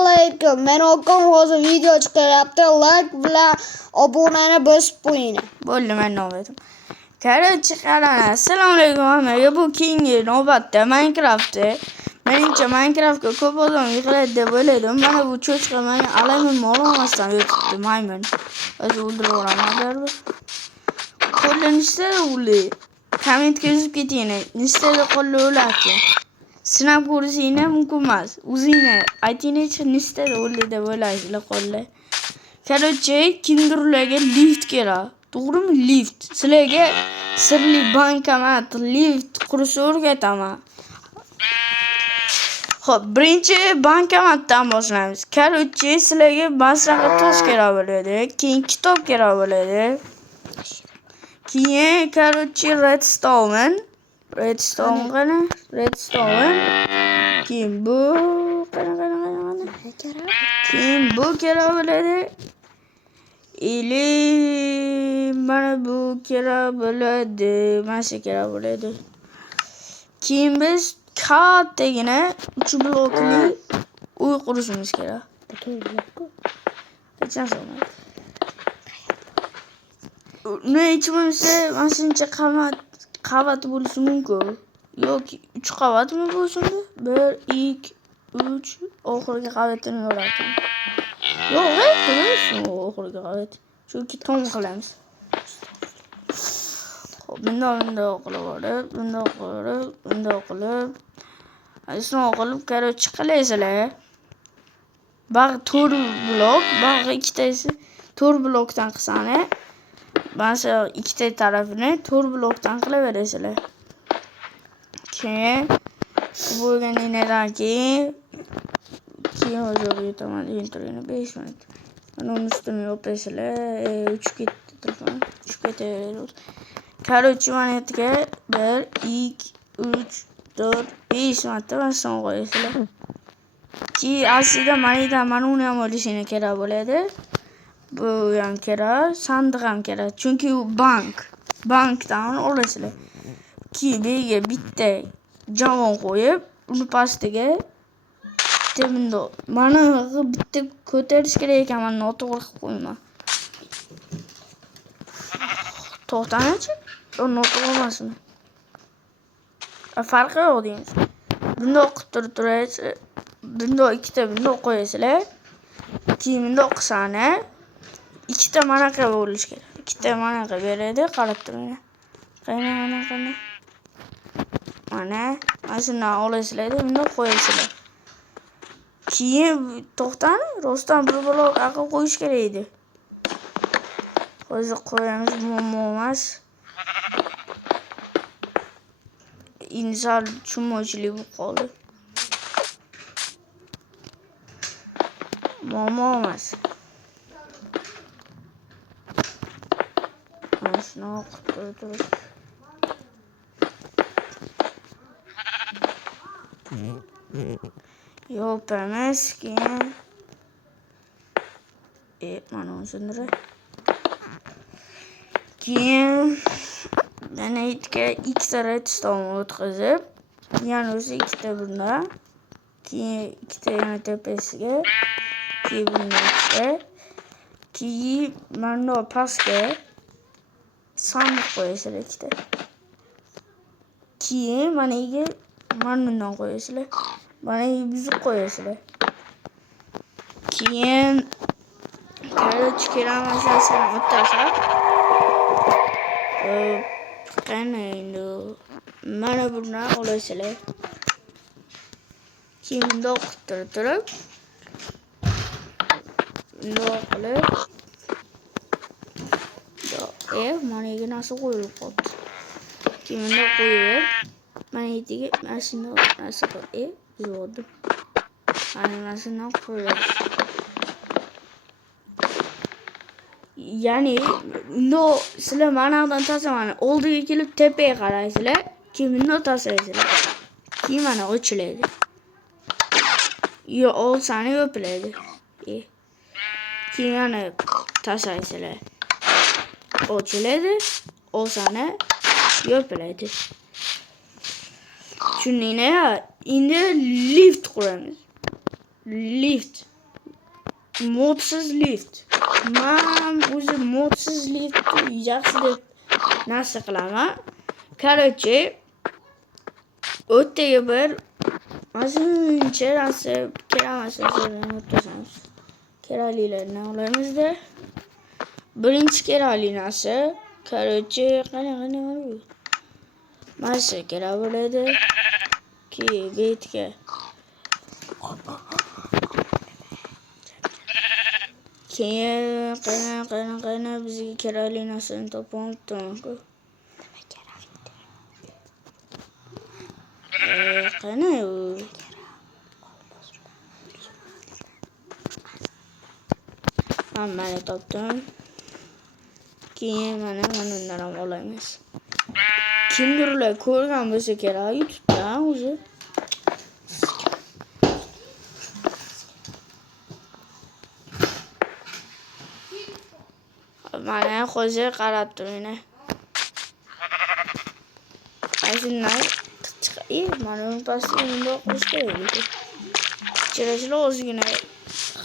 Assalomu men Okan hozir video chiqaryapti. Like bilan obunani bosib qo'ying. Bo'ldi, men navbatim. Короче, qarang. Assalomu alaykum hammaga. Bu keyingi navbatda Minecraftda. Menimcha Minecraftga ko'p odam yig'iladi deb o'yladim. Mana bu cho'chqa meni alayman olmasdan o'tibdi, maymun. O'zi o'ldirib olaman baribir. Qo'lni nechta o'li? Kommentga yozib keting. Nechtada qo'lni o'larkan? Sinab ko'rishingni mumkin emas. O'zingni aytingchi nechtada o'li deb o'ylaysizlar qo'llar. Короче, kinderlarga lift kerak. To'g'rimi? Lift. Sizlarga sirli bankomat, lift qurishni o'rgataman. Xo'p, birinchi bankomatdan boshlaymiz. Короче, sizlarga maslaga tosh kerak bo'ladi, keyin kitob kerak bo'ladi. Keyin короче, redstone qana? Redstone. Keyin bu qana. Keyin bu kerak bo'ladi. Ili mana bu kerak bo'ladi. Mana shu kerak bo'ladi. Keyin biz kattagina 3 blokli uy qurishimiz kerak. Qachon so'rayman? Ne ichimizda mana shuncha qavat bo'lishi mumkin. Yoki 3 qavatmi bo'lsin? 1, 2, 3 oxirgi qavatini yo'larkan. Yo'q, oxirgi qavat. Chunki tom qilamiz. Xo'p, bundoq qilib. Asno qilib, короче, qilaysizlar. Bag' 4 blok, bag' ikkitasi 4 blokdan qilsani. Mana ikkita tarafini 4 blokdan qilaverasizlar. Keyin bo'lganidan keyin o'zini yutaman, internetni 5 minut. Mana uni ustini yopaysizlar. 3 ketdi telefon. 3 ketaveradi. Короче, mana yerga 1, 2, 3, 4, 5 marta baston qo'yasizlar. Keyin aslida mana uni ham olishini kerak bo'ladi. Bu ham kerak, sandiq ham kerak. Chunki u bankdan olasizlar. Keyin bega bitta javon qo'yib, uni pastiga bundoq mana bitta ko'tarish kerak ekan, men noto'g'ri qilib qo'yman. To'xtangchi. Noto'g'ri emasmi? Farqi yo'q deymiz. Bundoq qilib turasiz. Bundoq ikkita bundoq qo'yasizlar. Keyin bundoq qilsani ikkita manaqa bo'lish kerak. Ikkita manaqa beradi, qarab turing. Qani. Mana shundan olasizlar, bundoq qo'yasizlar. Keyin to'xtani, rostdan bir blok aql qo'yish kerak edi. Hozir qo'yamiz, muammo emas. İnsal tushunmovchilik bo'lib qoldi. Muammo emas. Mana shuni qilib turib. Yopamiz, keyin mana shunday. Keyin mana itga ikkita redstone o'tkazib, yana o'zi ikkita bunda, keyin ikkita yana tepasiga, keyin bundan ikkita, keyin mana pastga sandiq qo'yasizlar ikkita. Keyin mana bundan qo'yasizlar. Mana buzuq qo'yasizlar. Keyin короче, keramashasini o'tashab. Qani endi mana bundan olasizlar. Keyin bundoq qilib turib. Bundoq qilib. Mana narsa qo'yilib qoldi. Keyin bundoq qo'yib, mana yerga mana shunday narsa qo'yib, buzib. Mana shunday qo'yib. Ya'ni bundoq sizlar manadan tashlab, oldiga kelib tepaga qaraysizlar, keyin bundoq tashlaysizlar. Keyin mana ochiladi. Yo, olsani yopiladi. Keyin yana tashlaysizlar. Ochiladi, olsani yopiladi. Tushundinglar? Endi lift quramiz. lift. Modsiz lift. Men o'zi modsiz liftni yaxshi deb narsa qilaman. Короче, o'tdagi bir shuncha narsa kerak emas o'tamiz. Keraklilarni olamizda. Birinchi kerakli narsa, короче, qani. Mana shu kerak bo'ladi. Betga. Keyin qani bizga kerakli narsani topolmayapman-ku. Qani u? Mana topdim. Keyin mana undan ham olamiz. Kimdirlar ko'rgan bo'lsa kerak YouTube'dan o'zi. Mana hozir qarab turinglar. Shundan mana bu pastga bundoq qilish kerak. Ichirishlar ozgina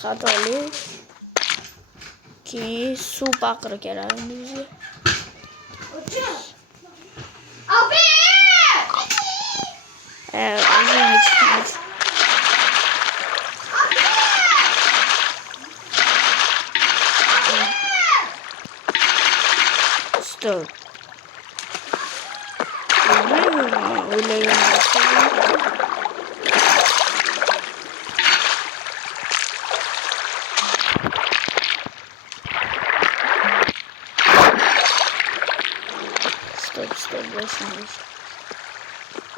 xatoli. Keyin suv paqiri kerak bizga. Stop. Stop,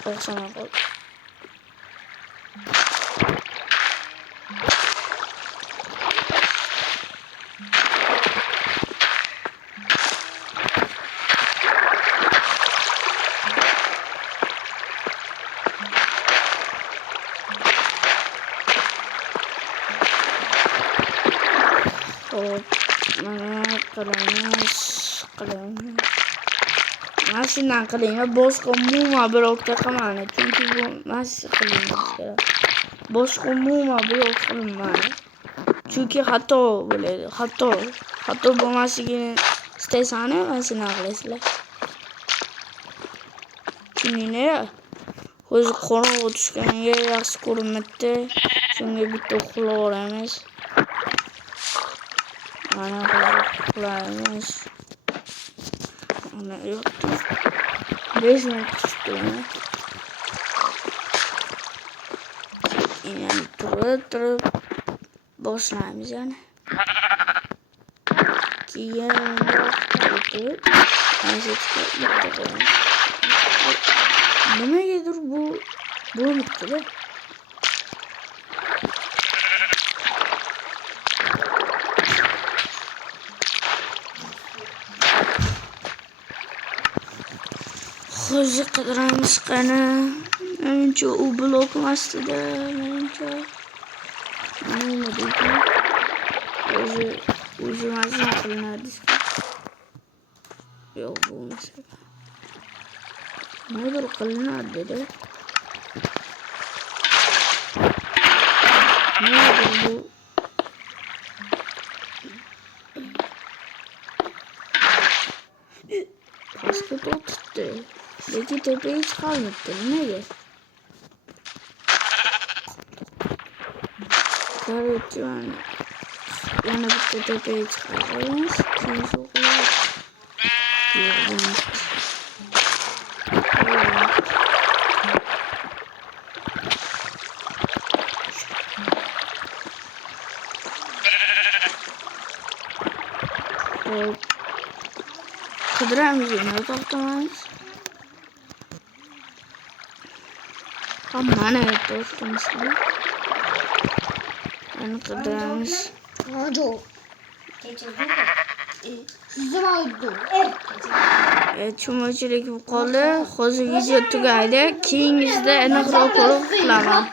boşuna bak. Shundan qilinglar, boshqa umuman blokda qilmang, chunki bu mashq qilinmas kerak. Boshqa umuman blok qilinmaydi. Chunki xato bo'ladi. Xato bo'lmasligini istaysanglar, mana shunday qilasizlar. Tushundinglar? O'zi qorong'i tushganga yaxshi ko'rinmaydi. Shunga bitta uxlab olamiz. Mana uxlaymiz. Ana yotdi. 5 minut kutdi. Yani turib boshlaymiz yani. Keyin nimagadir bu bitdi-da. Hozir qidiramiz qani. Menimcha u blok emasdi-da, menimcha. Nima deydi? O'zi mazmun qilinadi. Yo'q, bo'lmas. Nimadir qilinadi-da. Nimadir bu pastga o'tibdi. Lekin tepaga chiqolmayapti. Nimaga? Короче, yana bitta tepaga chiqamiz. Keyin so'qiladi. Qidiramiz, yana to'xtamaymiz. Mana to'xtamiz. Yana qidiramiz. Hadi. Sizim oldu. Tushunmovchilik bo'lib qoldi. Hozir video tugaydi. Keyingisida aniqroq ko'rib qilaman.